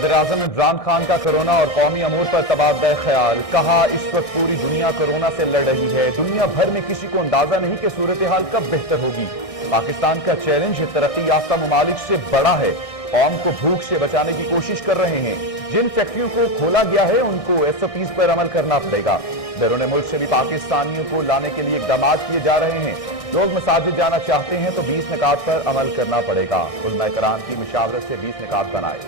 वज़ीर-ए-आज़म इमरान खान का कोरोना और कौमी अमूर पर तबादला ख्याल। कहा, इस वक्त पूरी दुनिया कोरोना से लड़ रही है। दुनिया भर में किसी को अंदाजा नहीं कि सूरत हाल कब बेहतर होगी। पाकिस्तान का चैलेंज तरक्की याफ्ता ममालिक से बड़ा है। कौम को भूख से बचाने की कोशिश कर रहे हैं। जिन फैक्ट्रियों को खोला गया है उनको SOPs पर अमल करना पड़ेगा। बैरून मुल्क से भी पाकिस्तानियों को लाने के लिए इकदाम किए जा रहे हैं। लोग मसाजिद जाना चाहते हैं तो 20 निकात पर अमल करना पड़ेगा। उलमा कराम की मुशावरत से 20 निकात बनाए।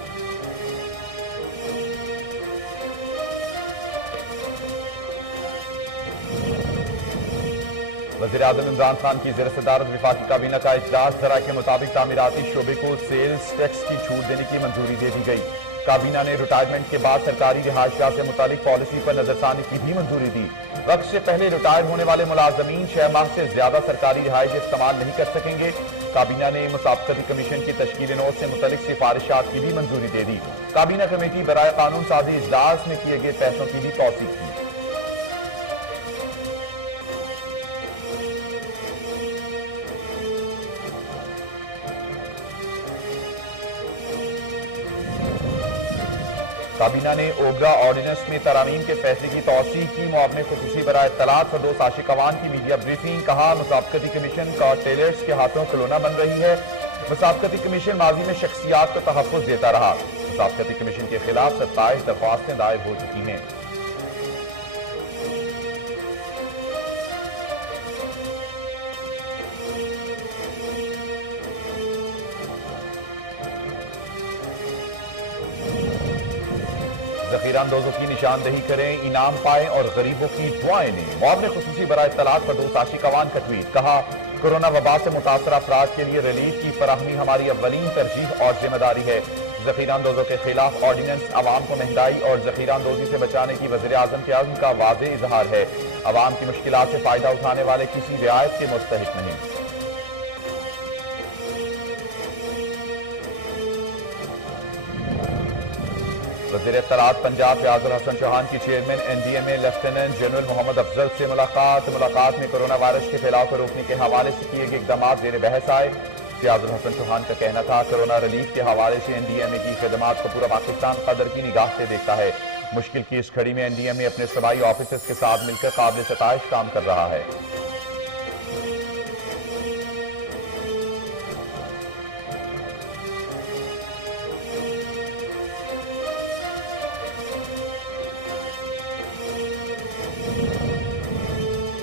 वज़ीर-ए-आज़म इमरान खान की ज़ेर सदारत वफाकी काबीना का इजलास। ज़राए के मुताबिक तामीराती शोबे को सेल्स टैक्स की छूट देने की मंजूरी दे दी गई। काबीना ने रिटायरमेंट के बाद सरकारी रिहायशगाह से मुतालिक पॉलिसी पर नजरसानी की भी मंजूरी दी। वक्त से पहले रिटायर होने वाले मुलाजमीन 6 माह से ज्यादा सरकारी रिहाइश इस्तेमाल नहीं कर सकेंगे। काबीना ने मुसाबकती कमीशन की तश्कील नौ से मुतालिक सिफारिशात की भी मंजूरी दे दी। काबीना कमेटी बराए कानून साजी इजलास में किए गए फैसलों की भी तौसीक की। काबीना ने ओबरा ऑर्डिनेंस में तरामीम के फैसले की तौसीक की। मुआवने खुसूसी बराए तलात फरदौस आशिक अवान की मीडिया ब्रीफिंग। कहा, मुसाबकती कमीशन का टेलर्स के हाथों खिलौना बन रही है। मुसाबकती कमीशन माजी में शख्सियात को तहफ़्फ़ुज़ देता रहा। मुसाबकती कमीशन के खिलाफ 27 दरख्वास्तें दायर हो चुकी हैं। ज़ख़ीरा अंदोज़ों की निशानदेही करें, इनाम पाएं और गरीबों की दुआएं लें। मुआवने खुसूसी बराए तलात फरदौस आशिक अवान का ट्वीट। कहा, कोरोना वबा से मुतासर अफराद के लिए रिलीफ की फराहमी हमारी अव्वलीन तरजीह और जिम्मेदारी है। ज़ख़ीरा अंदोज़ों के खिलाफ ऑर्डिनेंस अवाम को महंगाई और ज़ख़ीरा अंदोज़ी से बचाने की वज़ीर-ए-आज़म के अज़्म का वाज़ेह इजहार है। अवाम की मुश्किलात से फ़ायदा उठाने वाले किसी रियायत के मुस्तहिक़ नहीं। वज़ीर इत्तलात पंजाब फयाजुल हसन चौहान की chairman NDMA lieutenant general Mohammad Afzal से मुलाकात में कोरोना वायरस के फैलाव को रोकने के हवाले से किए गए इक़दाम ज़ेर बहस आए। फयाजुल हसन चौहान का कहना था, कोरोना रिलीफ के हवाले से NDMA की खिदमात को पूरा पाकिस्तान कदर की निगाह से देखता है। मुश्किल की इस घड़ी में NDMA अपने सूबाई ऑफिसर्स के साथ मिलकर काबिल सताइश काम कर रहा है।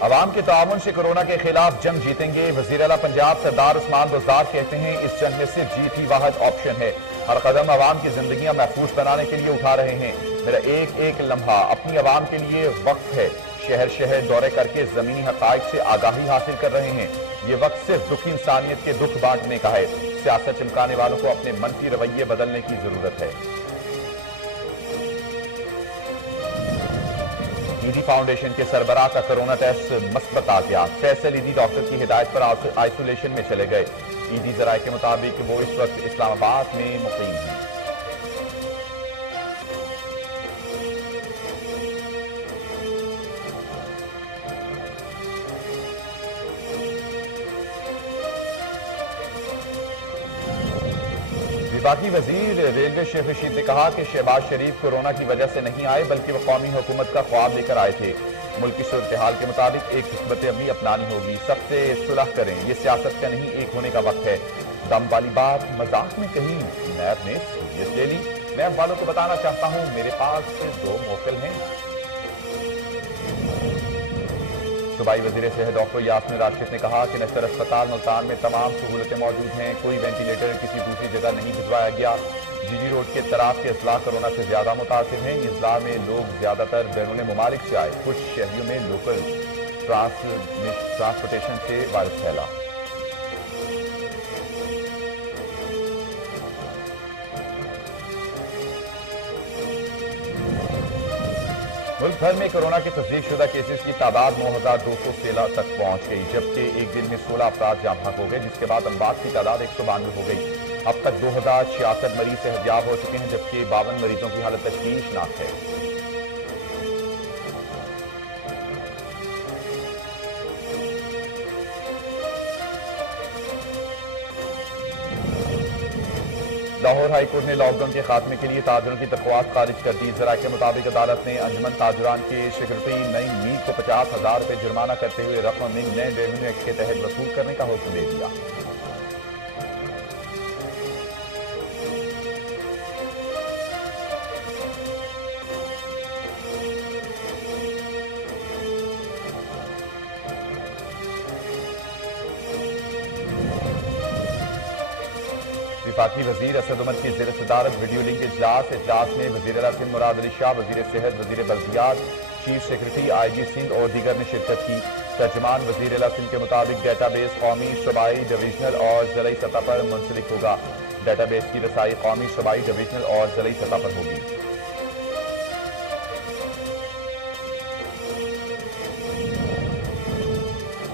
अवाम के ताउन से कोरोना के खिलाफ जंग जीतेंगे। वज़ीर आला पंजाब सरदार उस्मान बुज़दार कहते हैं, इस जंग में सिर्फ जीत ही वाहिद ऑप्शन है। हर कदम अवाम की जिंदगियां महफूज बनाने के लिए उठा रहे हैं। मेरा एक एक लम्हा अपनी अवाम के लिए वक्त है। शहर शहर दौरे करके जमीनी हकाइक से आगाही हासिल कर रहे हैं। ये वक्त सिर्फ दुखी इंसानियत के दुख बांटने का है। सियासत चमकाने वालों को अपने मनफी रवैये बदलने की जरूरत है। ईदी फाउंडेशन के सरबराह का कोरोना टेस्ट मस्बत आ गया। फैसल ईदी डॉक्टर की हिदायत पर आइसोलेशन में चले गए। ईदी जराये के मुताबिक वो इस वक्त इस्लामाबाद में मुकीम हैं। विभागी वजीर रेलवे शेख रशीद ने कहा कि शहबाज शरीफ कोरोना की वजह से नहीं आए, बल्कि वह कौमी हुकूमत का ख्वाब लेकर आए थे। मुल्क की सूरत हाल के मुताबिक एक हिकमत अमली अपनानी होगी। सबसे सुलह करें, ये सियासत का नहीं एक होने का वक्त है। दम वाली बात मजाक में कही, नैब ने सीरियस ले ली। नैब वालों को बताना चाहता हूँ, मेरे पास 2 मोकल हैं। सूबाई वज़ीर सेहत डॉक्टर यास्मीन राशिद ने कहा कि नस्तर अस्पताल मुल्तान में तमाम सहूलतें मौजूद हैं। कोई वेंटिलेटर किसी दूसरी जगह नहीं भिजवाया गया। जीडी रोड के तराफ के अजला कोरोना से ज्यादा मुतासिर हैं। इस अजला में लोग ज्यादातर बैरून मुमालिक से आए। कुछ शहरियों में लोकल ट्रांसपोर्टेशन से वायरस फैला। मुल्क भर में कोरोना के तस्दीकशुदा केसेस की तादाद 9,216 तक पहुंच गई, जबकि एक दिन में 16 अफराद जाँ भाग हो गए, जिसके बाद अमवात की तादाद 192 हो गई। अब तक 2066 मरीज सेहतयाब हो चुके हैं, जबकि 52 मरीजों की हालत तशवीशनाक है। लाहौर हाईकोर्ट ने लॉकडाउन के खात्मे के लिए ताजरों की दरख्वास्त खारिज कर दी। जरा के मुताबिक अदालत ने अंजुमन ताजरान के सेक्रेटरी नईम मीर को 50,000 रुपए जुर्माना करते हुए रकम नए रेवेन्यू एक्ट के तहत वसूल करने का हुक्म दे दिया। वफाकी वजीर असद उमर की ज़ेर सदारत वीडियो लिंक इजलास में वजीर आला सिंध मुराद अली शाह, वजीर सेहत, वजीर बल्दियात, चीफ सेक्रेटरी IG सिंध और दीगर ने शिरकत की। तर्जमान वजीर आला सिंध के मुताबिक डेटाबेस कौमी, सूबाई, डिवीजनल और ज़िलाई सतह पर मुंसलिक होगा। डेटाबेस की रसाई कौमी, सूबाई, डिवीजनल और ज़िलाई सतह पर होगी।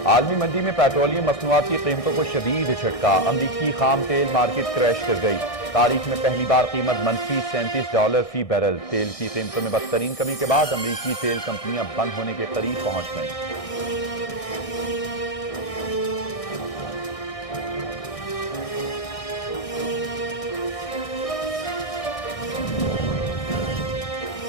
आलमी मंडी में पेट्रोलियम मसनूआत की कीमतों को शदीद झटका। अमरीकी खाम तेल मार्केट क्रैश कर गई। तारीख में पहली बार कीमत मनफी $37 फी बैरल। तेल की कीमतों में बदतरीन कमी के बाद अमरीकी तेल कंपनियां बंद होने के करीब पहुंच गईं।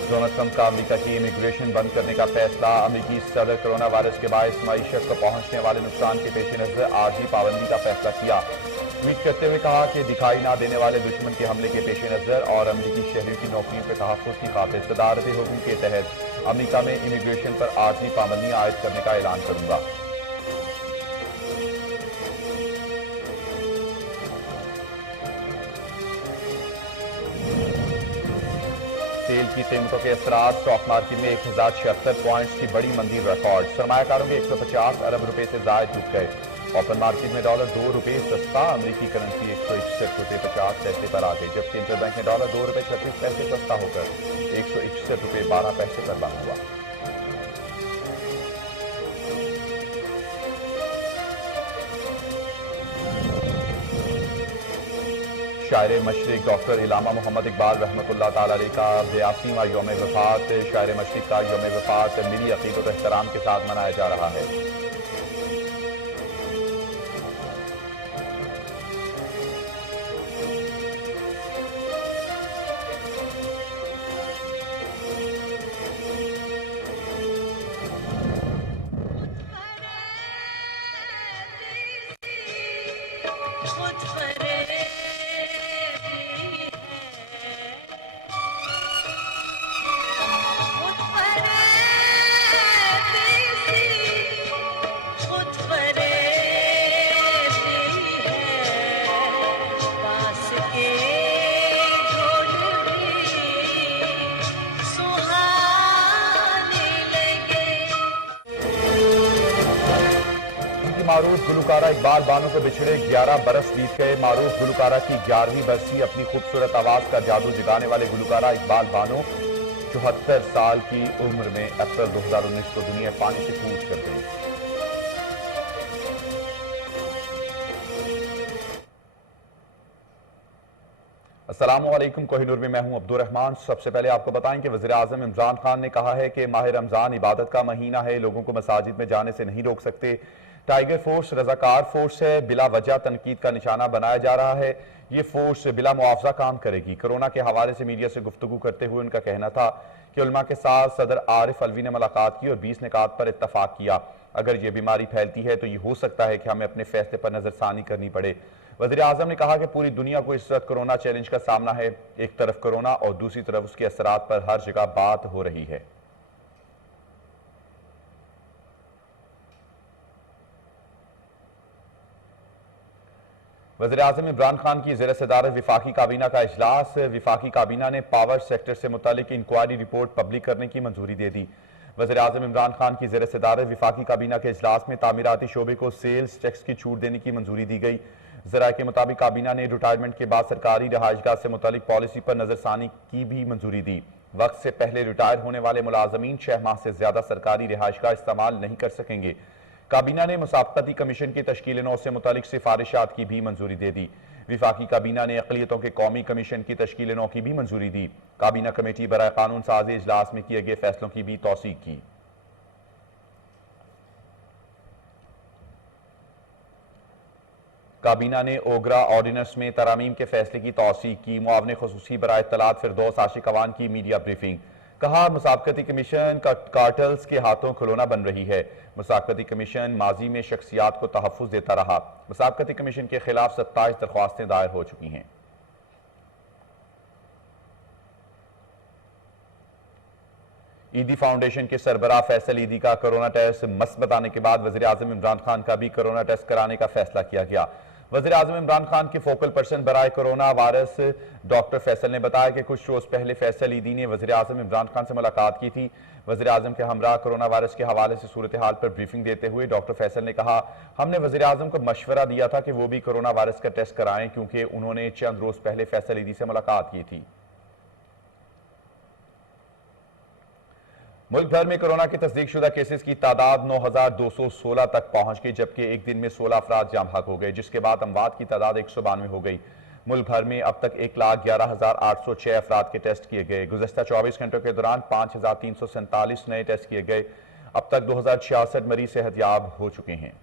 डोनाल्ड ट्रंप का अमेरिका की इमिग्रेशन बंद करने का फैसला। अमेरिकी सदर कोरोना वायरस के बायस मईशत को पहुंचने वाले नुकसान के पेश नजर आर्जी पाबंदी का फैसला किया। ट्वीट करते हुए कहा कि दिखाई ना देने वाले दुश्मन के हमले के पेश नजर और अमेरिकी शहरियों की नौकरियों पर तहफ़्फ़ुज़ की खातिर सदारती हुक्म के तहत अमेरिका में इमिग्रेशन पर आर्जी पाबंदी आयद करने का ऐलान करूंगा। तेल की कीमतों के असरात। स्टॉक मार्केट में 1076 पॉइंट्स की बड़ी मंदी रिकॉर्ड। सरमायाकारों के 150 अरब रुपए से जायद टूट गए। ओपन मार्केट में डॉलर 2 रुपए सस्ता। अमेरिकी करेंसी 161 रुपए 50 पैसे पर आ गई, जबकि इंटरबैंक में डॉलर 2 रुपए 36 पैसे सस्ता होकर 161 रुपए 12 पैसे पर बंद हुआ। शायर मशरिक डॉक्टर इलामा मोहम्मद इकबाल रहमतुल्लाह ताला अलैह का 82वां यौम वफात। शायर मशरिक का यौम वफात मिली अकीदत और एहतराम के साथ मनाया जा रहा है। मारूफ गुलकारा इकबाल बानो को बिछड़े 11 बरस बीत गए। मारूफ गुलकारा की 11वीं बरसी। अपनी खूबसूरत आवाज का जादू जगाने वाले गुलकारा इकबाल बानो 74 साल की उम्र में अप्रैल 2019 को दुनिया पानी से कूच कर गई। अस्सलामुअलैकुम, कोहिनूर में मैं हूं अब्दुल रहमान। सबसे पहले आपको बताएं कि वज़ीर आज़म इमरान खान ने कहा है कि माह रमजान इबादत का महीना है, लोगों को मसाजिद में जाने से नहीं रोक सकते। टाइगर फोर्स रजाकार फोर्स है, बिला वजह तनकीद का निशाना बनाया जा रहा है। ये फोर्स बिला मुआवजा काम करेगी। कोरोना के हवाले से मीडिया से गुफ्तगू करते हुए उनका कहना था कि उलमा के साथ सदर आरिफ अलवी ने मुलाकात की और 20 निकात पर इत्तफाक किया। अगर ये बीमारी फैलती है तो ये हो सकता है कि हमें अपने फैसले पर नजरसानी करनी पड़े। वज़ीर आज़म ने कहा कि पूरी दुनिया को इस वक्त कोरोना चैलेंज का सामना है। एक तरफ कोरोना और दूसरी तरफ उसके असरात पर हर जगह बात हो रही है। वज़ीर आज़म इमरान खान की ज़ेर सदारत विफाकी काबीना का इजलास। विफाकी काबीना ने पावर सेक्टर से मुतालिक इंक्वायरी रिपोर्ट पब्लिक करने की मंजूरी दे दी। वज़ीर आज़म इमरान खान की ज़ेर सदारत विफाकी काबीना के इजलास में तामीराती शोबे को सेल्स टैक्स की छूट देने की मंजूरी दी गई। ज़राए के मुताबिक काबीना ने रिटायरमेंट के बाद सरकारी रहायशगाह से मुतालिक पॉलिसी पर नजरसानी की भी मंजूरी दी। वक्त से पहले रिटायर होने वाले मुलाजमीन 6 माह से ज्यादा सरकारी रिहायशगाह इस्तेमाल नहीं कर सकेंगे। काबीना ने मुसाफकती कमीशन की तश्कील नौ से मुतालिक सिफारिशात की भी मंजूरी दे दी। विफाकी काबीना ने अक़लियतों के कौमी कमीशन की तश्कील नौ की भी मंजूरी दी। काबीना कमेटी बराए कानून साजी इजलास में किए गए फैसलों की भी तौसीक की। काबीना ने ओगरा ऑर्डिनेंस में तरमीम के फैसले की तौसीक की। मुआवने खुसूसी बराए इत्तलात फिरदौस आशिक अवान की मीडिया ब्रीफिंग। कहा, मुसाबकती कमीशन कार्टल्स के हाथों खिलौना बन रही है। मुसाबकती कमीशन माजी में शख्सियात को तहफ़्फ़ुज़ देता रहा। मुसाबकती कमीशन के खिलाफ 27 दरख्वास्तें दायर हो चुकी हैं। ईदी फाउंडेशन के सरबराह फैसल ईदी का कोरोना टेस्ट मस्बत आने के बाद वज़ीर आज़म इमरान खान का भी कोरोना टेस्ट कराने का फैसला किया गया। वज़ीर आज़म इमरान खान के फोकल पर्सन बराए कोरोना वायरस डॉक्टर फैसल ने बताया कि कुछ रोज पहले फैसल ईदी ने वज़ीर आज़म इमरान खान से मुलाकात की थी। वज़ीर आज़म के हमरा कोरोना वायरस के हवाले से सूरत हाल पर ब्रीफिंग देते हुए डॉक्टर फैसल ने कहा, हमने वज़ीर आज़म को मशवरा दिया था कि वो भी कोरोना वायरस का टेस्ट कराएं, क्योंकि उन्होंने चंद रोज पहले फैसल ईदी से मुलाकात की थी। मुल्क भर में कोरोना की तस्दीक शुदा केसेस की तादाद 9,216 तक पहुंच गई, जबकि एक दिन में 16 अफराद जाम हक हो गए, जिसके बाद अमवात की तादाद 192 हो गई। मुल्क भर में अब तक 1,11,806 अफराद के टेस्ट किए गए। गुज़श्ता 24 घंटों के दौरान 5,347 नए टेस्ट किए गए। अब तक 2,066 मरीज सेहतयाब हो चुके हैं।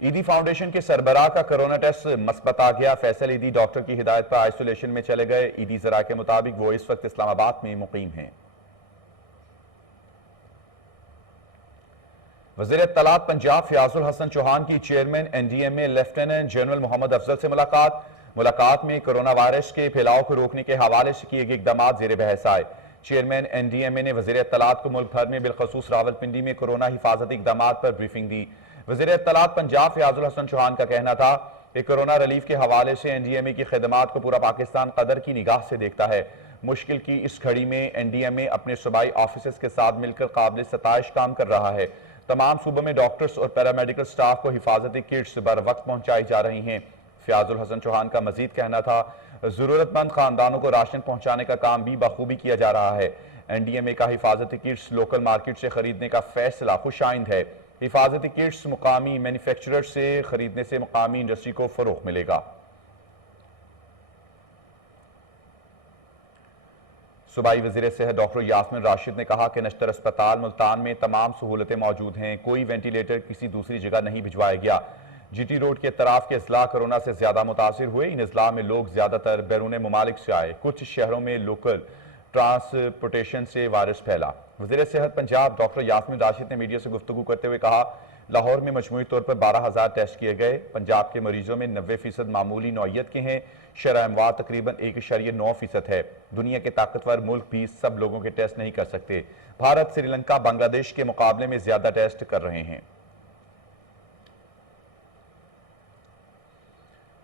ईदी फाउंडेशन के सरबराह का कोरोना टेस्ट मस्बत आ गया। फैसल ईदी डॉक्टर की हिदायत पर आइसोलेशन में चले गए। ईदी जरा के मुताबिक वो इस वक्त इस्लामाबाद में मुकीम हैं। वज़ीर इत्तलात पंजाब फयाजुल हसन चौहान की chairman NDMA lieutenant general Mohammad Afzal से मुलाकात में कोरोना वायरस के फैलाव को रोकने के हवाले से किए गए इकदाम जेर बहस आए। चेयरमैन एनडीएमए ने वज़ीर इत्तलात को मुल्क भर में बिलखसूस रावलपिंडी में कोरोना हिफाजती इकदाम पर ब्रीफिंग दी। वज़ीर इत्तलात पंजाब फयाजुल हसन चौहान का कहना था कि कोरोना रिलीफ के हवाले से एनडीएमए की खिदमात को पूरा पाकिस्तान कदर की निगाह से देखता है। मुश्किल की इस घड़ी में एनडीएमए अपने सूबाई ऑफिसर्स के साथ मिलकर काबिल सताइश काम कर रहा है। तमाम सूबों में डॉक्टर्स और पैरामेडिकल स्टाफ को हिफाजती किट्स बर वक्त पहुंचाई जा रही हैं। फयाजुल हसन चौहान का मजीद कहना था, जरूरतमंद खानदानों को राशन पहुंचाने का काम भी बखूबी किया जा रहा है। एनडीएमए का हिफाजती किट्स लोकल मार्केट से खरीदने का फैसला खुशाइंद है। हिफाजती किट्स मुकामी मैन्युफैक्चरर से खरीदने से मुकामी इंडस्ट्री को फरोग मिलेगा। सूबाई वज़ीर सेहत डॉक्टर यास्मिन राशिद ने कहा कि नश्तर अस्पताल मुल्तान में तमाम सहूलतें मौजूद हैं। कोई वेंटिलेटर किसी दूसरी जगह नहीं भिजवाया गया। जीटी रोड के तराफ के अजला कोरोना से ज्यादा मुतासिर हुए। इन अजला में लोग ज्यादातर बैरून ममालिक से आए। कुछ शहरों में लोकल ट्रांसपोर्टेशन से वायरस फैला। वज़ीर सेहत पंजाब डॉक्टर यास्मिन राशिद ने मीडिया से गुफ्तगू करते हुए कहा, लाहौर में मजमूई तौर पर 12,000 टेस्ट किए गए। पंजाब के मरीजों में 90% मामूली नौयत के हैं। शरह अमवात तकरीबन 1.9% है। दुनिया के ताकतवर मुल्क भी सब लोगों के टेस्ट नहीं कर सकते। भारत, श्रीलंका, बांग्लादेश के मुकाबले में ज्यादा टेस्ट कर रहे हैं।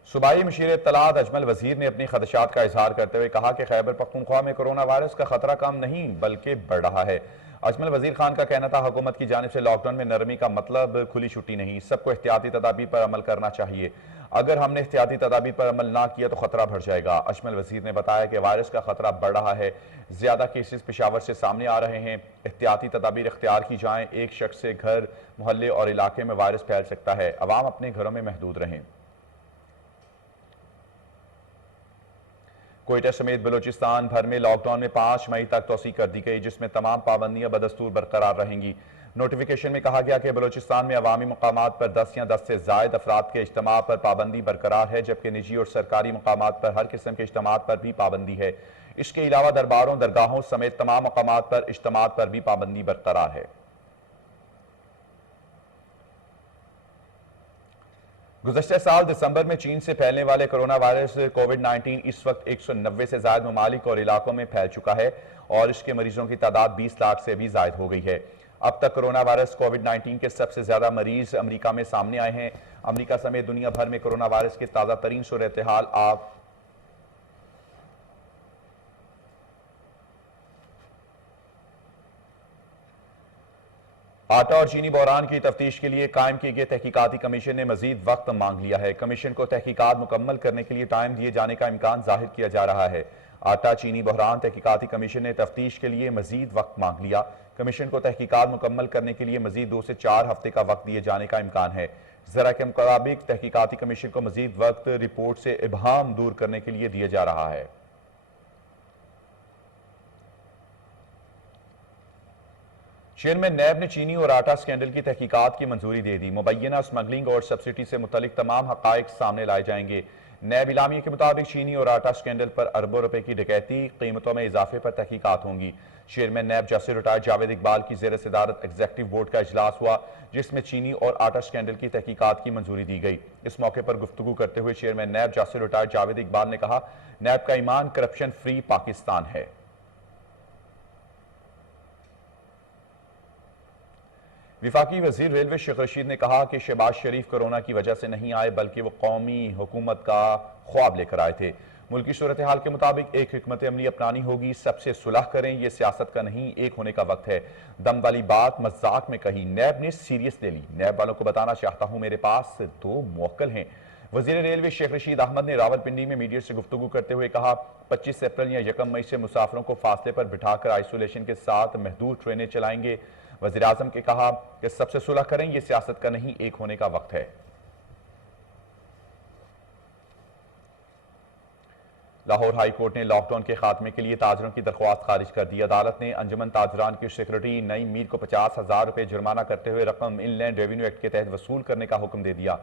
सूबाई मुशीर इत्तलात अजमल वजीर ने अपनी खदशात का इजहार करते हुए कहा कि खैबर पख्तूनख्वा में कोरोना वायरस का खतरा कम नहीं बल्कि बढ़ रहा है। अजमल वजीर खान का कहना था, हुकूमत की जानिब से लॉकडाउन में नरमी का मतलब खुली छुट्टी नहीं, सबको एहतियाती तदाबीर पर अमल करना चाहिए। अगर हमने एहतियाती तदाबीर पर अमल ना किया तो खतरा बढ़ जाएगा। अजमल वजीर ने बताया कि वायरस का खतरा बढ़ रहा है। ज्यादा केसेस पेशावर से सामने आ रहे हैं। एहतियाती तदाबीर इख्तियार की जाएं। एक शख्स से घर, मोहल्ले और इलाके में वायरस फैल सकता है। अवाम अपने घरों में महदूद रहें। कोयटा समेत बलोचिस्तान भर में लॉकडाउन में 5 मई तक तोसी कर दी गई, जिसमें तमाम पाबंदियां बदस्तूर बरकरार रहेंगी। नोटिफिकेशन में कहा गया कि बलोचिस्तान में अवामी मकामात पर 10 या 10 से जायद अफराद के इज्तिमा पर पाबंदी बरकरार है, जबकि निजी और सरकारी मकामात पर हर किस्म के इज्तिमात पर भी पाबंदी है। इसके अलावा दरबारों, दरगाहों समेत तमाम मकामात पर इज्तिमात पर भी पाबंदी बरकरार है। गुज़श्ते साल दिसंबर में चीन से फैलने वाले कोरोना वायरस कोविड-19 इस वक्त 190 से ज्यादा ममालिक और इलाकों में फैल चुका है और इसके मरीजों की तादाद 20 लाख से भी ज्यादा हो गई है। अब तक कोरोना वायरस कोविड-19 के सबसे ज्यादा मरीज अमेरिका में सामने आए हैं। अमेरिका समेत दुनिया भर में कोरोना वायरस की ताज़ा तरीन सूरत हाल आप आटा और चीनी बहरान की तफ्तीश के लिए कायम किए गए तहकीकाती कमीशन ने मजीद वक्त मांग लिया है। कमीशन को तहकीकात मुकम्मल करने के लिए टाइम दिए जाने का इम्कान जाहिर किया जा रहा है। आटा चीनी बहरान तहकीकाती कमीशन ने तफ्तीश के लिए मजीद वक्त मांग लिया। कमीशन को तहकीकात मुकम्मल करने के लिए मजीद 2 से 4 हफ्ते का वक्त दिए जाने का इम्कान है। जरा के मुताबिक तहकीकाती कमीशन को मजीद वक्त रिपोर्ट से इबहम दूर करने के लिए दिया जा रहा है। चेयरमैन नैब ने चीनी और आटा स्कैंडल की तहकीकात की मंजूरी दे दी। मुबैना स्मगलिंग और सब्सिडी से मुतलिक तमाम हकाइक सामने लाए जाएंगे। नैब इलामिया के मुताबिक चीनी और आटा स्कैंडल पर अरबों रुपए की डकैती, कीमतों में इजाफे पर तहकीकात होंगी। Chairman NAB justice retired Javed Iqbal की जेर सदारत एग्जेक्टिव बोर्ड का इजलास हुआ, जिसमें चीनी और आटा स्कैंडल की तहकीकात की मंजूरी दी गई। इस मौके पर गुफ्तगू करते हुए chairman NAB justice retired Javed Iqbal ने कहा, नैब का ईमान करप्शन फ्री पाकिस्तान है। विफाकी वजीर रेलवे शेख रशीद ने कहा कि शहबाज शरीफ कोरोना की वजह से नहीं आए, बल्कि वो कौमी हुकूमत का ख्वाब लेकर आए थे। मुल्की सूरत हाल के मुताबिक एक हिकमत अमली अपनानी होगी, सबसे सुलह करें, यह सियासत का नहीं एक होने का वक्त है। दम वाली बात मजाक में कही, नैब ने सीरियस ले ली। नैब वालों को बताना चाहता हूं, मेरे पास 2 मुवक्किल हैं। वजीर रेलवे शेख रशीद अहमद ने रावलपिंडी में मीडिया से गुफ्तगू करते हुए कहा, 25 अप्रैल या 1 मई से मुसाफिरों को फासले पर बिठाकर आइसोलेशन के साथ महदूद ट्रेनें चलाएंगे। वज़ीर आज़म के कहा कि सबसे सुलह करें, यह सियासत का नहीं एक होने का वक्त है। लाहौर हाई कोर्ट ने लॉकडाउन के खात्मे के लिए ताजरों की दरख्वास्त खारिज कर दी। अदालत ने अंजुमन ताजरान की सेक्रेटरी नईम मीर को 50,000 रुपए जुर्माना करते हुए रकम इनलैंड रेवेन्यू एक्ट के तहत वसूल करने का हुक्म दे दिया।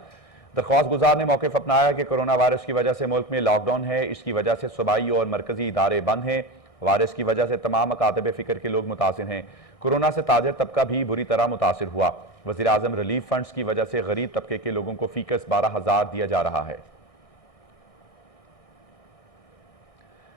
दरख्वास्त गुजार ने मौके पर अपनाया कि कोरोना वायरस की वजह से मुल्क में लॉकडाउन है, इसकी वजह से सूबाई और मरकजी इदारे बंद हैं। वायरस की वजह से तमाम अकातब फिक्र के लोग मुतासिर हैं। कोरोना से ताजर तबका भी बुरी तरह मुतासिर हुआ। वज़ीर आज़म रिलीफ फंड्स की वजह से गरीब तबके के लोगों को फीकस 12,000 दिया जा रहा है।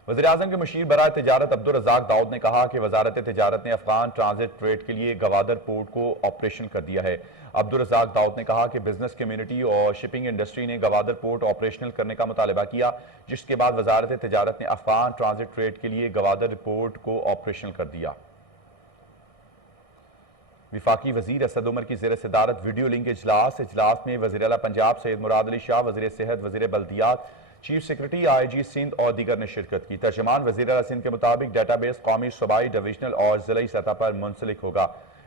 वज़ीर आज़म के मुशीर बराए तिजारत अब्दुल रज़ाक दाऊद ने कहा कि वजारत तिजारत ने अफगान ट्रांजिट ट्रेड के लिए गवादर पोर्ट को ऑपरेशन कर दिया है। अब्दुल रज़ाक दाऊद ने कहा कि बिजनेस कम्युनिटी और शिपिंग इंडस्ट्री ने गवादर पोर्ट ऑपरेशनल करने का मुतालबा किया, जिसके बाद वजारत तिजारत ने अफगान ट्रांजिट ट्रेड के लिए गवादर पोर्ट को ऑपरेशनल कर दिया। विफाकी वजीर असद उमर की जेर सदारत वीडियो लिंक इजलास में वज़ीर आला पंजाब सैयद मुराद अली शाह, वज़ीर सेहत, वज़ीर बल्दियात, चीफ सेक्रेटरी IG सिंध और दीगर ने शिरकत की। तर्जमान वज़ीर आला सिंध के मुताबिक डेटाबेस कौमी, सूबाई, डिविजनल और जिलाई सतह पर मुंसलिक होगा।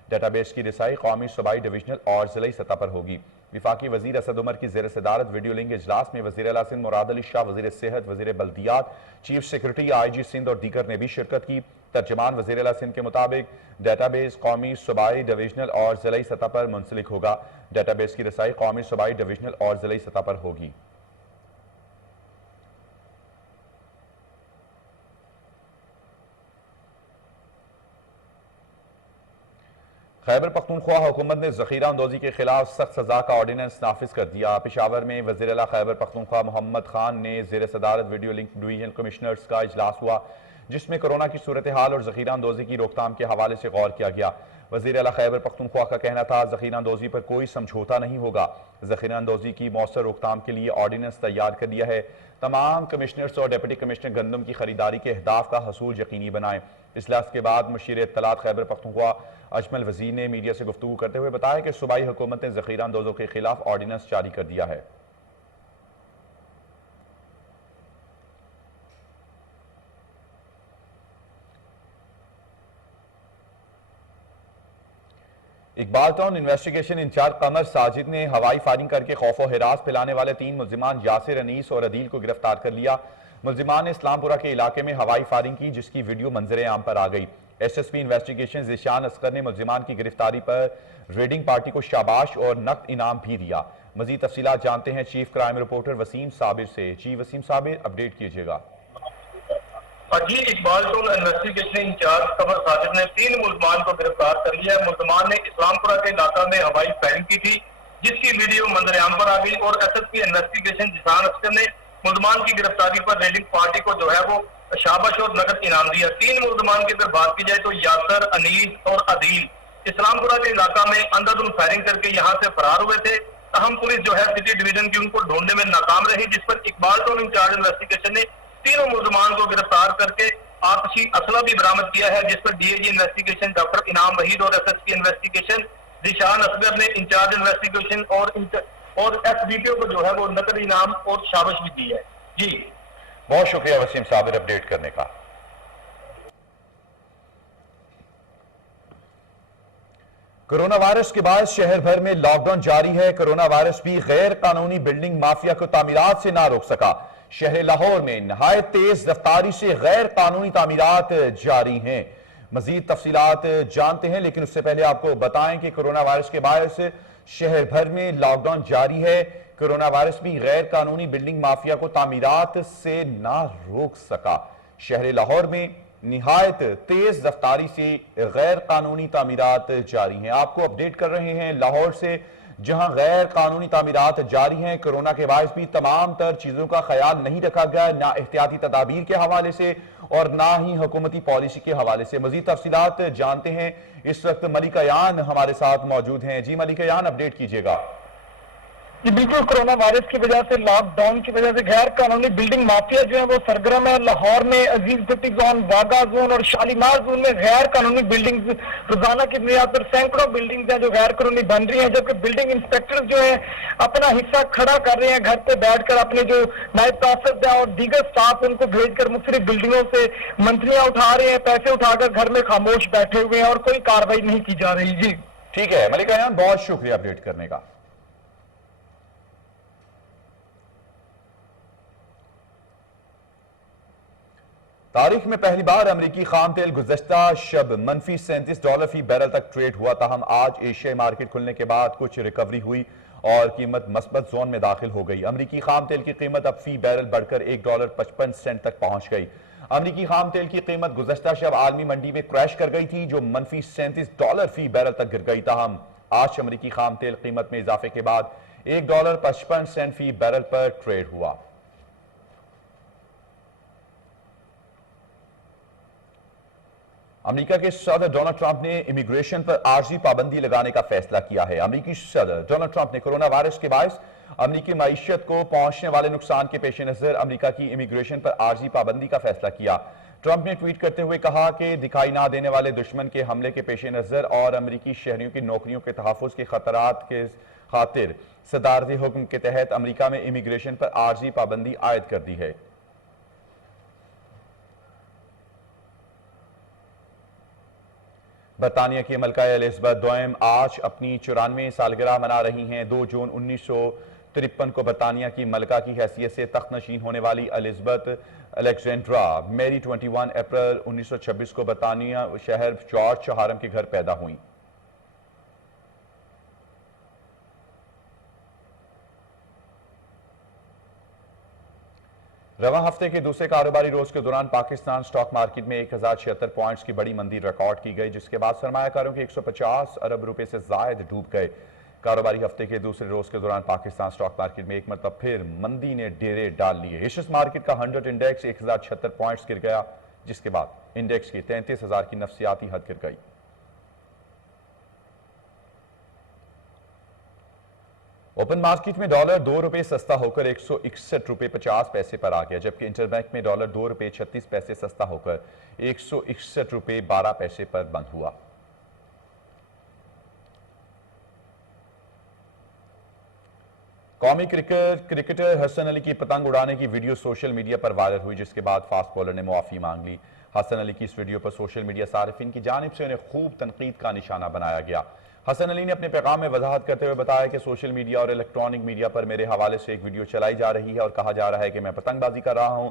डेटाबेस की रिसाई कौमी, सूबाई, डिविजनल और जिलाई सतह पर होगी। विफाकी वजीर असद उमर की जेर सदारत वीडियो लिंक इजलास में वज़ीर आला सिंध मुराद अली शाह, वज़ीर सेहत, वज़ीर बल्दियात, चीफ सेक्रेटरी IG सिंध और दीगर ने भी शिरकत की। तर्जमान वज़ीर आला सिंध के मुताबिक डेटाबेस कौमी, सूबाई, डिविजनल और जिलाई सतह पर मुंसलिक होगा। डेटाबेस की रिसाई कौमी, सूबाई, डिविजनल और जिलाई सतह पर होगी। खैबर पख्तूनख्वा हुकूमत ने जखीरा अंदोजी के खिलाफ सख्त सजा का ऑर्डिनेंस नाफिज कर दिया। पेशावर में वज़ीर आला खैबर पख्तूनख्वा मोहम्मद खान ने जेर सदारत वीडियो लिंक डिवीजन कमिश्नर्स का इजलास हुआ, जिसमें कोरोना की सूरत हाल और जखीरा अंदोजी की रोकथाम के हवाले से गौर किया गया। वज़ीर आला खैबर पख्तूनख्वा का कहना था, जखीरा अंदोजी पर कोई समझौता नहीं होगा। जखीरा अंदोजी की मौसर रोकथाम के लिए ऑर्डिनेंस तैयार कर दिया है। तमाम कमिश्नर्स और डिप्टी कमिश्नर गंदम की खरीदारी के अहदाफ का हसूल यकीनी बनाए। इजलास के बाद मुशीर इत्तलात खैबर पख्तूनख्वा अजमल वजीर ने मीडिया से गुफ्तगू करते हुए बताया कि सूबाई हुकूमत ने जखीरा अंदोजों के खिलाफ ऑर्डिनेंस जारी कर दिया है। Iqbal town investigation incharge Qamar Sajid ने हवाई फायरिंग करके खौफ और हिरास फैलाने वाले 3 मुल्जिमान यासिर, अनीस और अदील को गिरफ्तार कर लिया। मुल्जिमान ने इस्लामपुरा के इलाके में हवाई फायरिंग की, जिसकी वीडियो मंजर आम पर आ गई। SSP इन्वेस्टिगेशन ज़िशान असगर ने मुल्जिमान की गिरफ्तारी पर रेडिंग पार्टी को शाबाश और नकद इनाम भी दिया। मजीद तफसीलात जानते हैं chief crime reporter Waseem Sabir से। जी वसीम साबिर, अपडेट कीजिएगा। जी, Iqbal town investigation incharge Qamar Sajid ने 3 मुल्जमान को गिरफ्तार कर लिया है। मुल्जमान ने इस्लामपुरा के इलाका में हवाई फायरिंग की थी, जिसकी वीडियो मंजर आम पर आ गई और SSP इन्वेस्टिगेशन जिशान असगर ने मुल्जमान की गिरफ्तारी पर रेडिंग पार्टी को जो है वो शाबाश और नकद इनाम दिया। 3 मुल्जमान की अगर बात की जाए तो यासर, अनीस और अदील इस्लामपुरा के इलाका में अंधाधुंध फायरिंग करके यहाँ से फरार हुए थे। तहम पुलिस जो है सिटी डिवीजन की उनको ढूंढने में नाकाम रही, जिस पर इकबाल टाउन इंचार्ज इन्वेस्टिगेशन ने 3 मुल्जमान को गिरफ्तार करके आतिशी असला भी बरामद किया है, जिस पर DIG इन्वेस्टिगेशन डॉक्टर इनाम वहीद और SSP इन्वेस्टिगेशन जिशान असगर ने इंचार्ज इन्वेस्टिगेशन और SDPO को जो है वो नकद इनाम और शाबाश भी दी है। जी बहुत शुक्रिया वसीम साबिर अपडेट करने का। कोरोना वायरस के बाद शहर भर में लॉकडाउन जारी है। कोरोना वायरस भी गैर कानूनी बिल्डिंग माफिया को तामीरात से ना रोक सका। शहर लाहौर में नहायत तेज रफ्तारी से गैर कानूनी तामीरात जारी हैं। मजीद तफसीलात जानते हैं, लेकिन उससे पहले आपको बताएं कि कोरोना वायरस के बायस शहर भर में लॉकडाउन जारी है। कोरोना वायरस भी गैर कानूनी बिल्डिंग माफिया को तामीरात से ना रोक सका। शहर लाहौर में निहायत तेज रफ्तारी से गैर कानूनी तामीरात जारी हैं। आपको अपडेट कर रहे हैं लाहौर से, जहां गैर कानूनी तामीरात जारी हैं। कोरोना के बायस भी तमाम तर चीजों का ख्याल नहीं रखा गया, ना एहतियाती तदाबीर के हवाले से और ना ही हुकूमती पॉलिसी के हवाले से। मजीद तफसीलात जानते हैं, इस वक्त मलिका यान हमारे साथ मौजूद हैं। जी मलिका यान, अपडेट कीजिएगा। जी बिल्कुल, कोरोना वायरस की वजह से, लॉकडाउन की वजह से गैर कानूनी बिल्डिंग माफिया जो है वो सरगर्म है। लाहौर में अजीज भट्टी जोन, वाघा जोन और शालीमार जोन में गैर कानूनी बिल्डिंग रोजाना की बुनियाद पर सैकड़ों बिल्डिंग हैं जो गैर कानूनी बन रही हैं, जबकि बिल्डिंग इंस्पेक्टर जो है अपना हिस्सा खड़ा कर रहे हैं। घर पे बैठकर अपने जो नायब तहसीलदार है और दीगर स्टाफ उनको भेजकर मुख्तलिफ बिल्डिंगों से मंथलियां उठा रहे हैं, पैसे उठाकर घर में खामोश बैठे हुए हैं और कोई कार्रवाई नहीं की जा रही। जी ठीक है मलिका यान, बहुत शुक्रिया अपडेट करने का। तारीख में पहली बार अमरीकी खाम तेल गुज़श्ता शब मनफी $37 फी बैरल तक ट्रेड हुआ। ताहम आज एशियाई मार्केट खुलने के बाद कुछ रिकवरी हुई और कीमत मस्बत जोन में दाखिल हो गई। अमरीकी खाम तेल की कीमत अब फी बैरल बढ़कर $1.55 तक पहुंच गई। अमरीकी खाम तेल की कीमत गुज़श्ता शब आलमी मंडी में क्रैश कर गई थी, जो मनफी $37 फी बैरल तक गिर गई। ताहम आज अमरीकी खाम तेल कीमत में इजाफे के बाद $1.55 फी बैरल पर ट्रेड हुआ। अमेरिका के सदर डोनाल्ड ट्रंप ने इमिग्रेशन पर आर्जी पाबंदी लगाने का फैसला किया है। अमेरिकी सदर डोनाल्ड ट्रंप ने कोरोना वायरस के बायस अमेरिकी मईशत को पहुंचने वाले नुकसान के पेश नजर अमेरिका की इमिग्रेशन पर आर्जी पाबंदी का फैसला किया। ट्रंप ने ट्वीट करते हुए कहा कि दिखाई ना देने वाले दुश्मन के हमले के पेश नजर और अमेरिकी शहरियों की नौकरियों के तहफ़्फ़ुज़ के खतरात के खातिर सदारती हुक्म के तहत अमेरिका में इमिग्रेशन पर आर्जी पाबंदी आयद कर दी है। बरतानिया की मलका एलिज़ाबेथ दोयम आज अपनी 94वीं सालगिरह मना रही हैं। 2 जून 1953 को बरतानिया की मलका की हैसियत से तख्त नशीन होने वाली एलिज़ाबेथ अलेक्जेंड्रा मैरी 21 अप्रैल 1926 को बरतानिया शहर जॉर्ज हारम के घर पैदा हुई। रवां हफ्ते के दूसरे कारोबारी रोज के दौरान पाकिस्तान स्टॉक मार्केट में 1076 पॉइंट्स की बड़ी मंदी रिकॉर्ड की गई, जिसके बाद सरमायाकारों के 150 अरब रुपए से जायद डूब गए। कारोबारी हफ्ते के दूसरे रोज के दौरान पाकिस्तान स्टॉक मार्केट में एक मतलब फिर मंदी ने डेरे डाल लिए। एशियस मार्केट का 100 इंडेक्स 1076 पॉइंट्स गिर गया, जिसके बाद इंडेक्स की 33,000 की नफसियाती हद गिर गई। ओपन मार्केट में डॉलर ₹2 सस्ता होकर 161 रुपए 50 पैसे पर आ गया, जबकि इंटरबैंक में डॉलर ₹2 36 पैसे सस्ता होकर 161 रुपए 12 पैसे पर बंद हुआ। कौमी क्रिकेटर हसन अली की पतंग उड़ाने की वीडियो सोशल मीडिया पर वायरल हुई, जिसके बाद फास्ट बॉलर ने मुआफी मांग ली। हसन अली की इस वीडियो पर सोशल मीडिया सारिफिन की जानिब से उन्हें खूब तनकीद का निशाना बनाया गया। हसन अली ने अपने पैगाम में वजाहत करते हुए बताया कि सोशल मीडिया और इलेक्ट्रॉनिक मीडिया पर मेरे हवाले से एक वीडियो चलाई जा रही है और कहा जा रहा है कि मैं पतंगबाजी कर रहा हूं।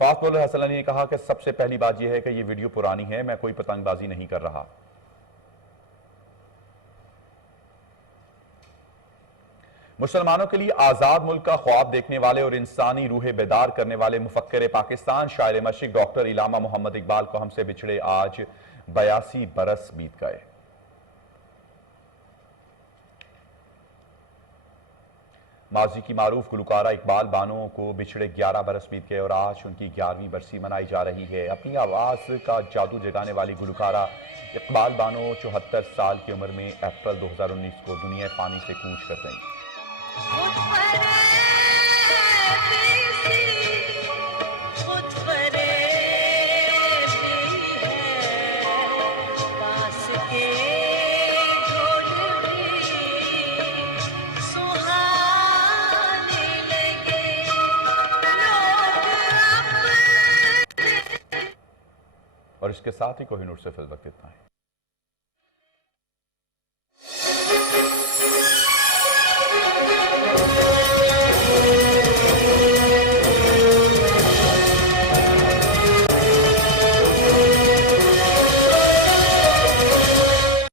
फास्ट बॉलर हसन अली ने कहा कि सबसे पहली बात यह है कि यह वीडियो पुरानी है, मैं कोई पतंगबाजी नहीं कर रहा। मुसलमानों के लिए आजाद मुल्क का ख्वाब देखने वाले और इंसानी रूह बेदार करने वाले मुफक्किर पाकिस्तान शायर मशरिक डॉक्टर इलामा मोहम्मद इकबाल को हमसे बिछड़े आज 82 बरस बीत गए। माजी की मारूफ गुलकारा इकबाल बानो को बिछड़े 11 बरस बीत गए और आज उनकी 11वीं बरसी मनाई जा रही है। अपनी आवाज का जादू जगाने वाली गुलकारा इकबाल बानो 74 साल की उम्र में अप्रैल 2019 को दुनिया फानी से कूच कर गई। और इसके साथ ही कोहिनूर से फिल वक्त इतना है।